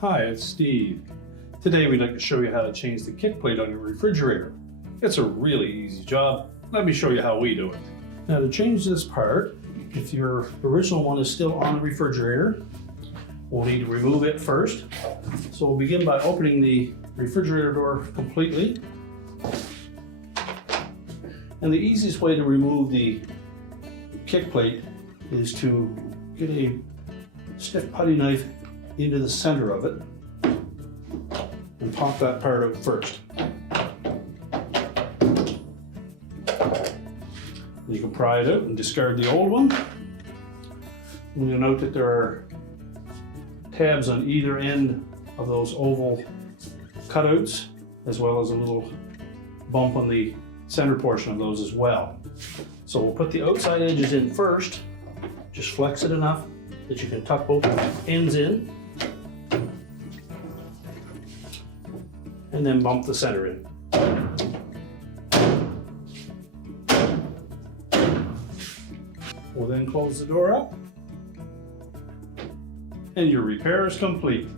Hi, it's Steve. Today we'd like to show you how to change the kick plate on your refrigerator. It's a really easy job. Let me show you how we do it. Now to change this part, if your original one is still on the refrigerator, we'll need to remove it first. So we'll begin by opening the refrigerator door completely. And the easiest way to remove the kick plate is to get a stiff putty knife into the center of it and pop that part out first. You can pry it out and discard the old one. And you'll note that there are tabs on either end of those oval cutouts, as well as a little bump on the center portion of those as well. So we'll put the outside edges in first. Just flex it enough that you can tuck both ends in, and then bump the center in. We'll then close the door up, and your repair is complete.